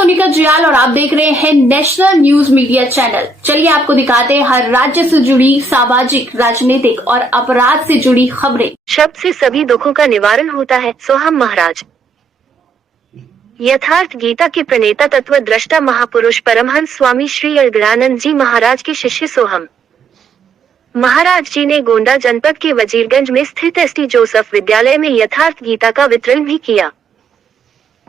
सोनिका जियाल और आप देख रहे हैं नेशनल न्यूज मीडिया चैनल। चलिए आपको दिखाते हैं हर राज्य से जुड़ी सामाजिक, राजनीतिक और अपराध से जुड़ी खबरें। शब्द से सभी दुखों का निवारण होता है। सोहम महाराज। यथार्थ गीता के प्रणेता तत्व दृष्टा महापुरुष परमहंस स्वामी श्री अलगड़ानंद जी महाराज के शिष्य सोहम महाराज जी ने गोंडा जनपद के वजीरगंज में स्थित एसटी जोसेफ विद्यालय में यथार्थ गीता का वितरण भी किया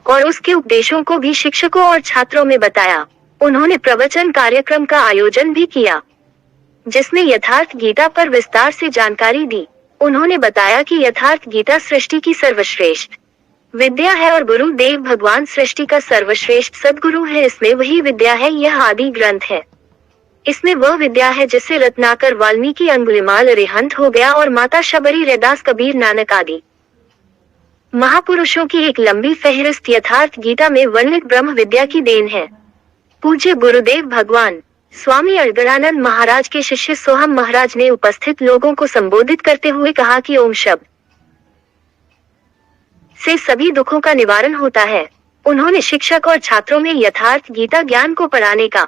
और उसके उपदेशों को भी शिक्षकों और छात्रों में बताया। उन्होंने प्रवचन कार्यक्रम का आयोजन भी किया जिसमें यथार्थ गीता पर विस्तार से जानकारी दी। उन्होंने बताया कि यथार्थ गीता सृष्टि की सर्वश्रेष्ठ विद्या है और गुरुदेव भगवान सृष्टि का सर्वश्रेष्ठ सद्गुरु है। इसमें वही विद्या है, यह आदि ग्रंथ है। इसमें वह विद्या है जिससे रत्नाकर, वाल्मीकि, अंगुलिमाल अरिहंत हो गया और माता शबरी, रैदास, कबीर, नानक आदि महापुरुषों की एक लंबी फहरिस्त यथार्थ गीता में वर्णित ब्रह्म विद्या की देन है। पूज्य गुरुदेव भगवान स्वामी अलगड़ानंद महाराज के शिष्य सोहम महाराज ने उपस्थित लोगों को संबोधित करते हुए कहा कि ओम शब्द से सभी दुखों का निवारण होता है। उन्होंने शिक्षक और छात्रों में यथार्थ गीता ज्ञान को पढ़ाने का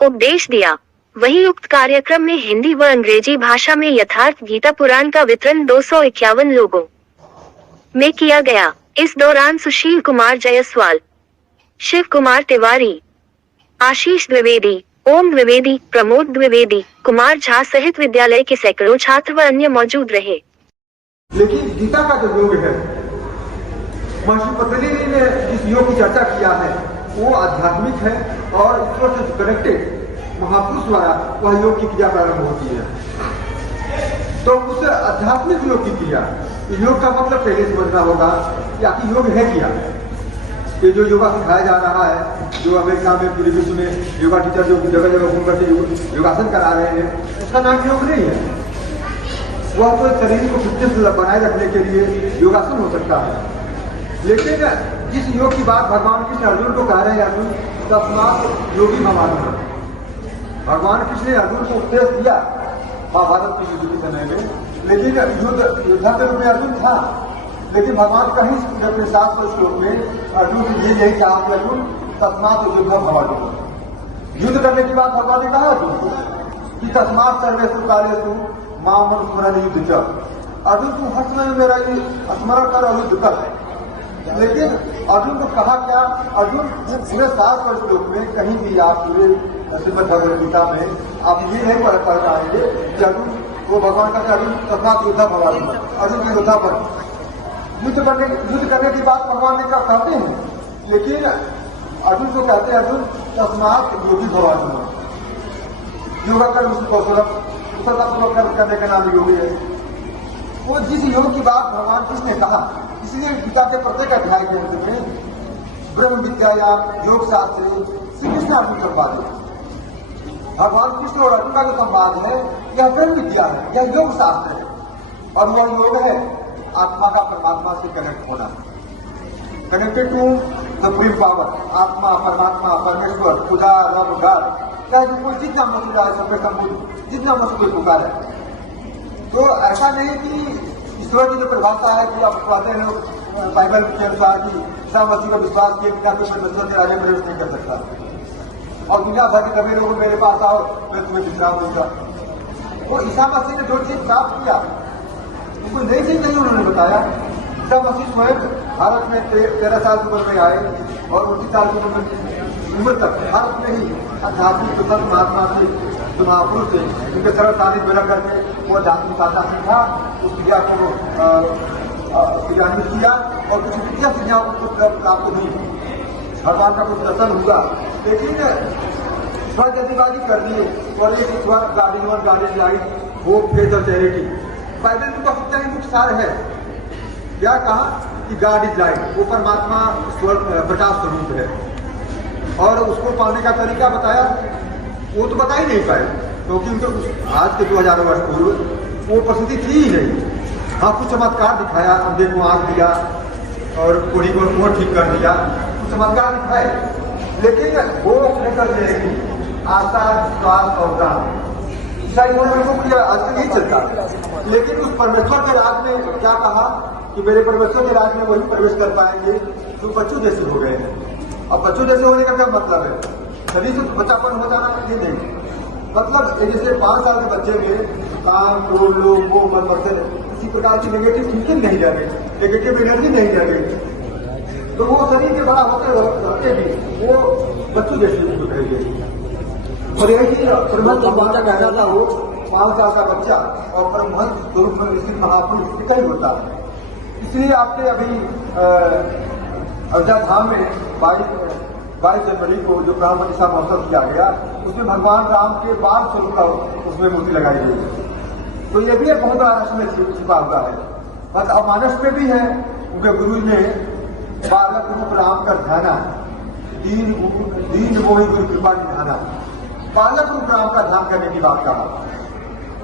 उपदेश दिया। वहीं उक्त कार्यक्रम में हिंदी व अंग्रेजी भाषा में यथार्थ गीता पुराण का वितरण 251 लोगों में किया गया। इस दौरान सुशील कुमार जायसवाल, शिव कुमार तिवारी, आशीष द्विवेदी, ओम द्विवेदी, प्रमोद द्विवेदी, कुमार झा सहित विद्यालय के सैकड़ों छात्र व अन्य मौजूद रहे। लेकिन गीता का जो योग है, महर्षि पतंजलि ने जिस योग की चर्चा किया है वो आध्यात्मिक है और ईश्वर से कनेक्टेड महापुरुष द्वारा वह योग की क्रिया प्रारंभ होती है। तो उस आध्यात्मिक योग की क्रिया, योग का मतलब पहले समझना होगा कि आखिर योग है क्या। ये जो योगा सिखाया जा रहा है, जो अमेरिका में पूरे विश्व में योगा टीचर जो जगह जगह घूम करके योगासन करा रहे हैं, उसका नाम योग नहीं है। वह तो शरीर को फिटनेस बनाए रखने के लिए योगासन हो सकता है। लेकिन जिस योग की बात भगवान कृष्ण अर्जुन को कह रहे हैं, अर्जुन तस्मात् योगी भवामि। भगवान कृष्ण ने अर्जुन को उपदेश दिया महाभारत के युद्ध के समय में, लेकिन योद्धा के रूप में अर्जुन था। लेकिन भगवान कहीं अपने 7 श्लोक में अर्जुन से ये यही कहा कि अर्जुन तस्मात् योद्धा भवामि। युद्ध करने की बात भगवान ने कहा अर्जुन को कि तस्मात् सर्वेषु कालेषु माम स्मरण युद्ध च। अर्जुन तू हर समय मेरा ये स्मरण कर और युद्ध कर। लेकिन अर्जुन को कहा क्या? अर्जुन पूरे 7 श्लोक में कहीं भी आप पूरे श्रीमद् भगवद गीता में आप ये नहीं पढ़ पाएंगे कि अर्जुन वो भगवान का अर्जुन तस्मात् योद्धा भवामि, अर्जुन की योद्धा पर युद्ध करने की बात भगवान ने क्या कहते हैं। लेकिन अर्जुन को कहते हैं अर्जुन तस्मात् योगी भवामि। योगा कर कौशल करने का नाम योगी है। वो जिस योग की बात भगवान कृष्ण ने कहा, इसलिए गीता के प्रत्येक अध्याय के अंत में ब्रह्म विद्या या योग शास्त्री श्री कृष्ण अर्जुन संवाद है। भगवान कृष्ण और अर्जुन का जो संवाद है यह ब्रह्म विद्या है, यह योग शास्त्र है। और वह योग है आत्मा का परमात्मा से कनेक्ट होना, connected to the supreme power. आत्मा, परमात्मा, परमेश्वर, खुदा, रब, गॉड, चाहे कोई जितना मसला है सबके संबोध जितना मसला पुकार है। तो ऐसा नहीं कि ईश्वर की जो परिभाषा है कि आप कहते हैं लोग बाइबल के अनुसार कि ईसा मसीह का विश्वास किए बिना कोई परमेश्वर के राज्य में प्रवेश नहीं कर सकता और दुनिया भर के कभी लोग मेरे पास आओ मैं तुम्हें विश्राम दूंगा। वो ईसा मसीह ने जो चीज प्राप्त किया उनको नई चीज नहीं उन्होंने बताया। ईसा मसीह स्वयं भारत में 13 साल की उम्र में आए और 29 साल की उम्र तक भारत में ही आध्यात्मिक महात्मा से महापुरुष थे, उनके सरल सानिध्य में रह करके वो आध्यात्मिक भाषा सीखा, उस विद्या को क्रियान्वित किया और कुछ विद्या से प्राप्त हुई, भगवान का कुछ दर्शन हुआ। लेकिन स्वजतिवादी कर दिए और एक स्वर गाड़ी लाइट वो फेथ ऑफ चैरिटी। बाइबल का सबसे मुख्य सार है क्या कहा कि गॉड इज लाइट, वो परमात्मा प्रकाश स्वरूप है और उसको पाने का तरीका बताया। वो तो बता ही नहीं पाए क्योंकि उनके आज के 2000 वर्ष पूर्व वो परिस्थिति थी ही नहीं। हाँ, कुछ चमत्कार दिखाया, अंधे को आंख दिया और कोढ़ी को मुंह ठीक कर दिया, कुछ चमत्कार दिखाए। लेकिन वो लेकर जाएगी आशा, विश्वास और दान। ईसाई धर्म को आजकल यही चलता। लेकिन उस परमेश्वर के राज में क्या कहा कि मेरे परमेश्वर के राज में वही प्रवेश कर पाएंगे जो बच्चों जैसे हो गए हैं। अब बच्चों जैसे होने का क्या मतलब है? शरीर से बच्चापन हो जाना ये नहीं, मतलब जैसे 5 साल के बच्चे में काम क्रोध लोग वो मन मत्सर किसी प्रकार की नेगेटिव थिंकिंग नहीं जाएगी, नेगेटिव एनर्जी नहीं जाएगी, तो वो शरीर के बड़ा होते भी वो बच्चों जैसे उनको करेंगे। और यही परमहंस भगवान का कहना था, वो 5 साल का बच्चा और परमहंस स्वरूप में ऋषि महापुरुष इतना ही होता है। इसलिए आपने अभी अयोध्या धाम में 22 जनवरी को जो प्राण प्रतिष्ठा महोत्सव किया गया, उसमें भगवान राम के बाल स्वरूप का उसमें मूर्ति लगाई गई है। तो ये भी एक बहुत बड़ा रहस्य छिपा हुआ है। बस अमानस में भी है, उनके गुरु ने बालक रूप राम का ध्याना, दीन मोहि गुरु कृपा निधाना, बालक रूप राम का ध्यान करने की बात कहा।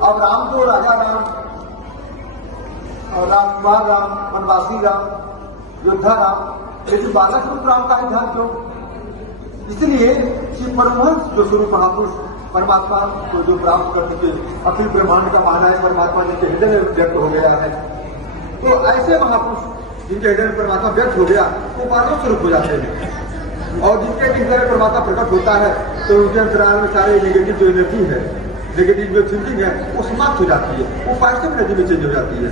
अब राम तो राजा राम, रामकुमार राम, वनवासी राम, योद्धा राम, लेकिन बालक रूप राम का ही ध्यान क्यों? इसलिए श्री परमहंस जो स्वरूप महापुरुष परमात्मा को जो प्राप्त कर चुके, अखिल ब्रह्मांड का महानायक परमात्मा जिनके हृदय में व्यक्त हो गया है, तो ऐसे महापुरुष जिनके हृदय में परमात्मा व्यक्त हो गया वो बालक स्वरूप हो जाते हैं। और जिनके हृदय में परमात्मा प्रकट होता है तो उनके अंतराल में सारे नेगेटिव जो एनर्जी है, नेगेटिव जो थिंकिंग है, वो समाप्त हो जाती है, वो पॉजिटिव एनर्जी में चेंज हो जाती है।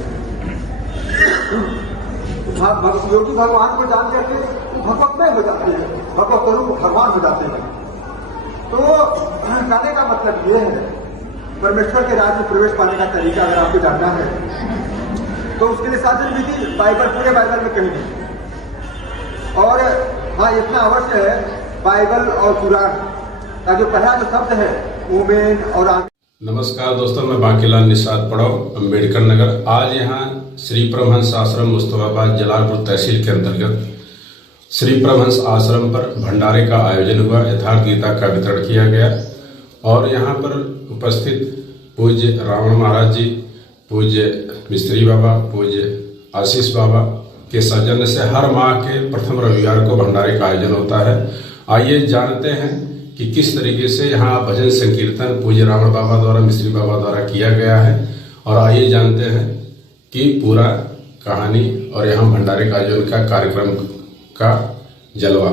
योगी भगवान को जान करके वो भगवतमय हो जाते हैं, भगवत स्वरूप भगवान हो जाते हैं। तो कहने का मतलब ये है, परमेश्वर के राज्य में प्रवेश पाने का तरीका अगर आपको जानना है तो उसके लिए साधन विधि बाइबल, पूरे बाइबल में कहीं नहीं। और हाँ, इतना अवश्य है, बाइबल और कुरान का जो पहला जो शब्द है ओमेन और नमस्कार दोस्तों, मैं बांकीलाल निषाद पड़ाव, अम्बेडकर नगर। आज यहाँ श्री परमहंस आश्रम मुस्तफाबाद जलालपुर तहसील के अंतर्गत श्री परमहंस आश्रम पर भंडारे का आयोजन हुआ। यथार्थ गीता का वितरण किया गया और यहाँ पर उपस्थित पूज्य रावण महाराज जी, पूज्य मिस्त्री बाबा, पूज्य आशीष बाबा के सौजन्य से हर माह के प्रथम रविवार को भंडारे का आयोजन होता है। आइए जानते हैं कि किस तरीके से यहाँ भजन संकीर्तन पूज्य रावण बाबा द्वारा, मिस्त्री बाबा द्वारा किया गया है, और आइए जानते हैं कि पूरा कहानी और यहाँ भंडारे का आयोजन का कार्यक्रम का जलवा।